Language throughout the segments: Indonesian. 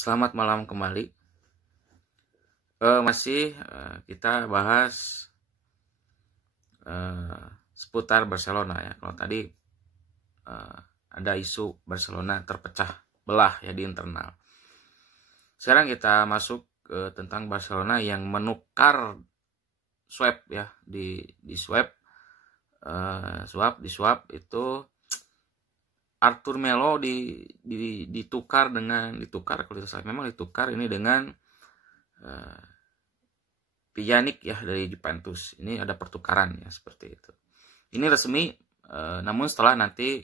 Selamat malam kembali. Masih kita bahas seputar Barcelona ya. Kalau tadi ada isu Barcelona terpecah belah ya di internal. Sekarang kita masuk tentang Barcelona yang menukar swap ya di swap itu Arthur Melo ditukar kalau tidak salah memang ditukar ini dengan Pjanic ya dari Juventus. Ini ada pertukaran ya seperti itu. Ini resmi namun setelah nanti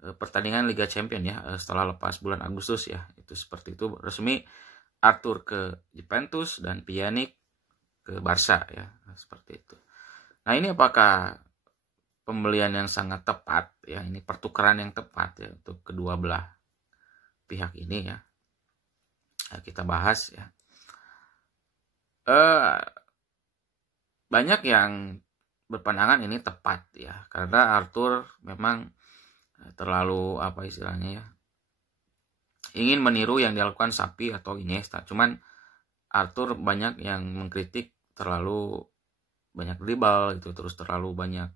pertandingan Liga Champions ya setelah lepas bulan Agustus ya. Itu seperti itu resmi Arthur ke Juventus dan Pjanic ke Barca ya seperti itu. Nah, ini apakah pembelian yang sangat tepat ya, ini pertukaran yang tepat ya untuk kedua belah pihak ini ya. Nah, kita bahas ya. Banyak yang berpandangan ini tepat ya, karena Arthur memang terlalu apa istilahnya ya, ingin meniru yang dilakukan Xavi atau Iniesta. Cuman Arthur banyak yang mengkritik terlalu banyak dribble gitu, terus terlalu banyak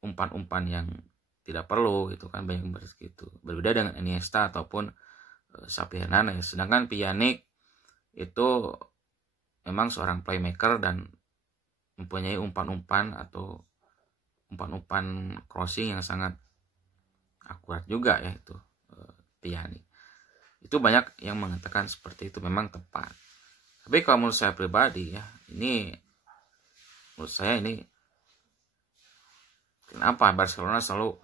umpan-umpan yang tidak perlu gitu kan, banyak begitu. Berbeda dengan Iniesta ataupun Xavi Hernandez. Sedangkan Pjanic itu memang seorang playmaker dan mempunyai umpan-umpan atau umpan-umpan crossing yang sangat akurat juga ya itu Pjanic. Itu banyak yang mengatakan seperti itu memang tepat. Tapi kalau menurut saya pribadi ya, menurut saya ini kenapa Barcelona selalu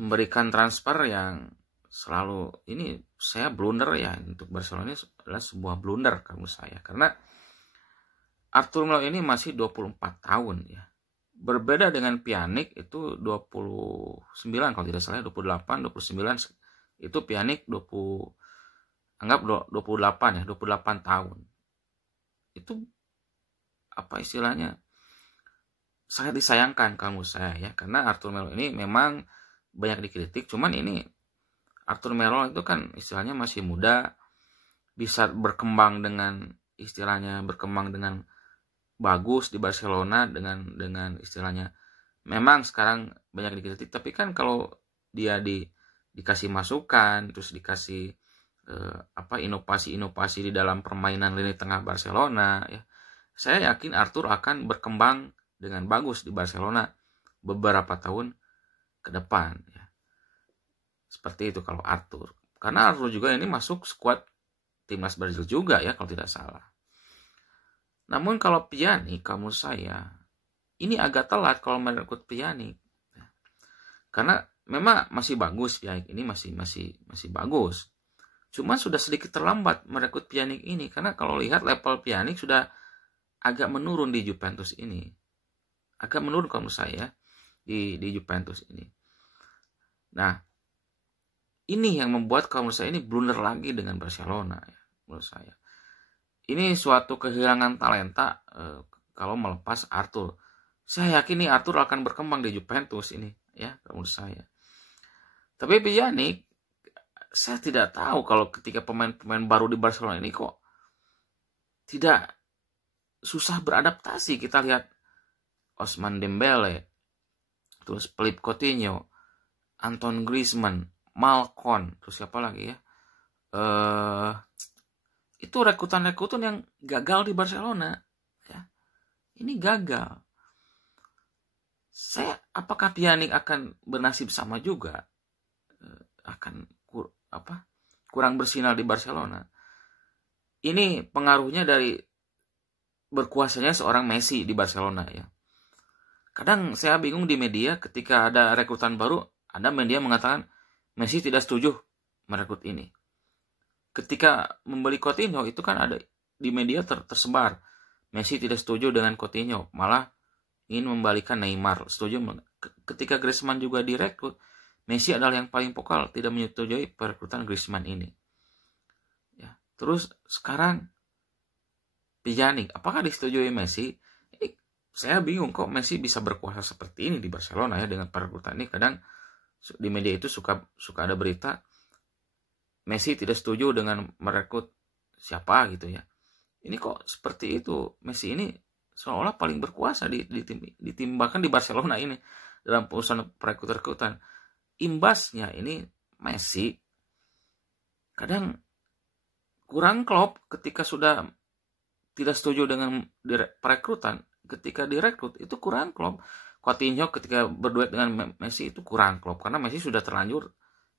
memberikan transfer yang selalu ini saya blunder ya, untuk Barcelona ini adalah sebuah blunder menurut saya, karena Arthur Melo ini masih 24 tahun ya. Berbeda dengan Pjanic itu 29 kalau tidak salah, 28, 29 itu Pjanic 28 ya, 28 tahun. Itu apa istilahnya, sangat disayangkan kalau menurut saya ya, karena Arthur Melo ini memang banyak dikritik, cuman ini Arthur Melo itu kan istilahnya masih muda, bisa berkembang dengan bagus di Barcelona dengan istilahnya, memang sekarang banyak dikritik, tapi kan kalau dia dikasih masukan, terus dikasih inovasi-inovasi di dalam permainan lini tengah Barcelona ya, saya yakin Arthur akan berkembang dengan bagus di Barcelona beberapa tahun ke depan ya. Seperti itu kalau Arthur, karena Arthur juga ini masuk skuad timnas Brazil juga ya kalau tidak salah. Namun kalau Pjanic, kamu saya ini agak telat kalau merekrut Pjanic ya. Karena memang masih bagus Pjanic ini, masih bagus. Cuma sudah sedikit terlambat merekrut Pjanic ini, karena kalau lihat level Pjanic sudah agak menurun di Juventus ini. Agak menurun kalau menurut saya di Juventus ini. Nah, ini yang membuat kalau menurut saya ini blunder lagi dengan Barcelona ya, menurut saya. Ini suatu kehilangan talenta kalau melepas Arthur. Saya yakin nih Arthur akan berkembang di Juventus ini ya, menurut saya. Tapi Pjanic, saya tidak tahu kalau ketika pemain-pemain baru di Barcelona ini kok tidak susah beradaptasi. Kita lihat Ousmane Dembele, terus Philippe Coutinho, Antoine Griezmann, Malcom, terus siapa lagi ya? Itu rekrutan yang gagal di Barcelona ya. Ini gagal. Apakah Pjanic akan bernasib sama juga? Akan kurang bersinar di Barcelona. Ini pengaruhnya dari berkuasanya seorang Messi di Barcelona ya. Kadang saya bingung di media ketika ada rekrutan baru, ada media mengatakan Messi tidak setuju merekrut ini. Ketika membeli Coutinho itu kan ada di media tersebar Messi tidak setuju dengan Coutinho, malah ingin membalikan Neymar. Setuju. Ketika Griezmann juga direkrut, Messi adalah yang paling vokal tidak menyetujui perekrutan Griezmann ini. Ya, terus sekarang Pjanic, apakah disetujui Messi? Ini saya bingung kok Messi bisa berkuasa seperti ini di Barcelona ya dengan perekrutan ini. Kadang di media itu suka ada berita Messi tidak setuju dengan merekrut siapa gitu ya. Ini kok seperti itu, Messi ini seolah paling berkuasa di tim bahkan di Barcelona ini dalam urusan perekrutan. Imbasnya ini Messi kadang kurang klop ketika sudah tidak setuju dengan perekrutan. Ketika direkrut itu kurang klop. Coutinho ketika berduet dengan Messi itu kurang klop karena Messi sudah terlanjur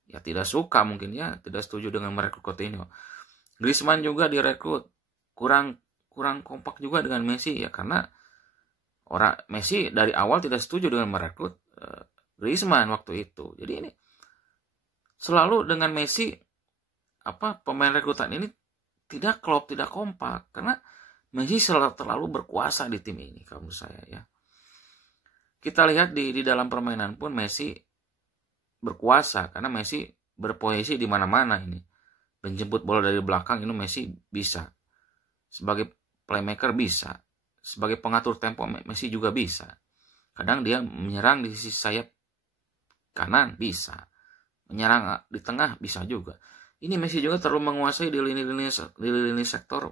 ya tidak suka, mungkin ya tidak setuju dengan merekrut Coutinho. Griezmann juga direkrut kurang kompak juga dengan Messi ya, karena Messi dari awal tidak setuju dengan merekrut Griezmann waktu itu. Jadi ini selalu dengan Messi pemain rekrutan ini tidak klop, tidak kompak karena Messi terlalu berkuasa di tim ini kalau menurut saya ya. Kita lihat di dalam permainan pun Messi berkuasa karena Messi berposisi di mana-mana ini. Menjemput bola dari belakang ini Messi bisa. Sebagai playmaker bisa. Sebagai pengatur tempo Messi juga bisa. Kadang dia menyerang di sisi sayap kanan bisa. Menyerang di tengah bisa juga. Ini Messi juga terlalu menguasai di lini sektor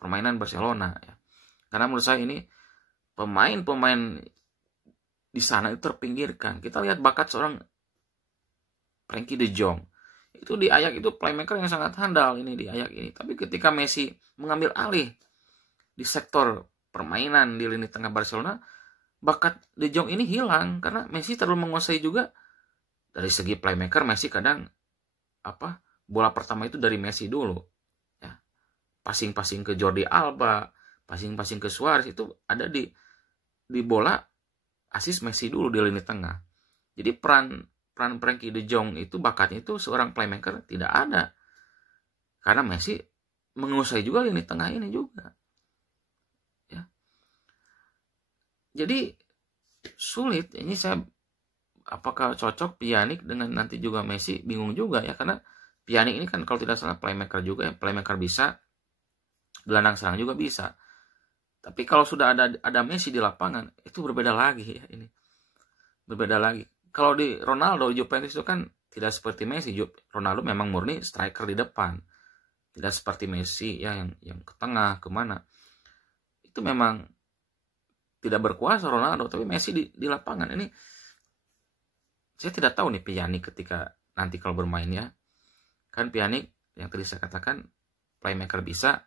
permainan Barcelona ya. Karena menurut saya ini pemain-pemain di sana itu terpinggirkan. Kita lihat bakat seorang Frenkie de Jong. Itu di Ajax itu playmaker yang sangat handal ini di Ajax ini. Tapi ketika Messi mengambil alih di sektor permainan di lini tengah Barcelona, bakat De Jong ini hilang karena Messi terlalu menguasai juga. Dari segi playmaker Messi kadang bola pertama itu dari Messi dulu. Ya. Passing ke Jordi Alba, passing ke Suarez itu ada di bola asis Messi dulu di lini tengah. Jadi peran Frenkie de Jong itu bakatnya itu seorang playmaker tidak ada. Karena Messi menguasai juga lini tengah ini juga. Ya. Jadi sulit. Ini saya apakah cocok Pjanic dengan nanti juga Messi, bingung juga ya, karena Pjanic ini kan kalau tidak salah playmaker juga ya, playmaker bisa, gelandang serang juga bisa. Tapi kalau sudah ada Messi di lapangan itu berbeda lagi ya ini. Berbeda lagi. Kalau di Ronaldo Juventus itu kan tidak seperti Messi. Ronaldo memang murni striker di depan. Tidak seperti Messi ya yang ke tengah kemana. Itu memang tidak berkuasa Ronaldo, tapi Messi di lapangan ini saya tidak tahu nih Pjanic ketika nanti kalau bermain ya. Kan Pjanic yang tadi saya katakan playmaker bisa,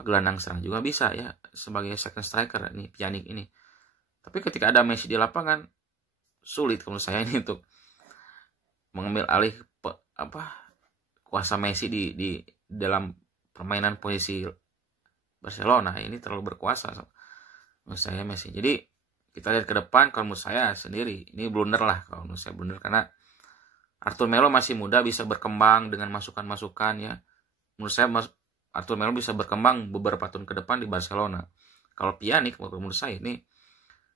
gelandang serang juga bisa ya sebagai second striker ini Pjanic ini. Tapi ketika ada Messi di lapangan sulit kalau saya ini untuk mengambil alih kuasa Messi di dalam permainan posisi Barcelona. Ini terlalu berkuasa menurut saya Messi. Jadi kita lihat ke depan, kalau menurut saya sendiri ini blunder lah, kalau menurut saya blunder karena Arthur Melo masih muda, bisa berkembang dengan masukan-masukan ya. Menurut saya Arthur Melo bisa berkembang beberapa tahun ke depan di Barcelona. Kalau Pjanic menurut saya ini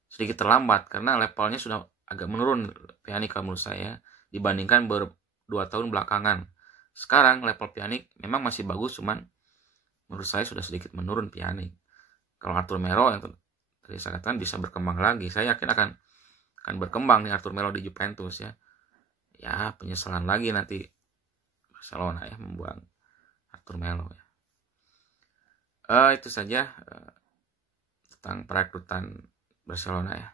sedikit terlambat karena levelnya sudah agak menurun Pjanic kalau menurut saya dibandingkan 2 tahun belakangan. Sekarang level Pjanic memang masih bagus, cuman menurut saya sudah sedikit menurun Pjanic. Kalau Arthur Melo yang tadi saya katakan bisa berkembang lagi, saya yakin akan berkembang nih Arthur Melo di Juventus ya. Ya penyesalan lagi nanti Barcelona ya membuang Arthur Melo ya. Itu saja tentang perekrutan Barcelona ya.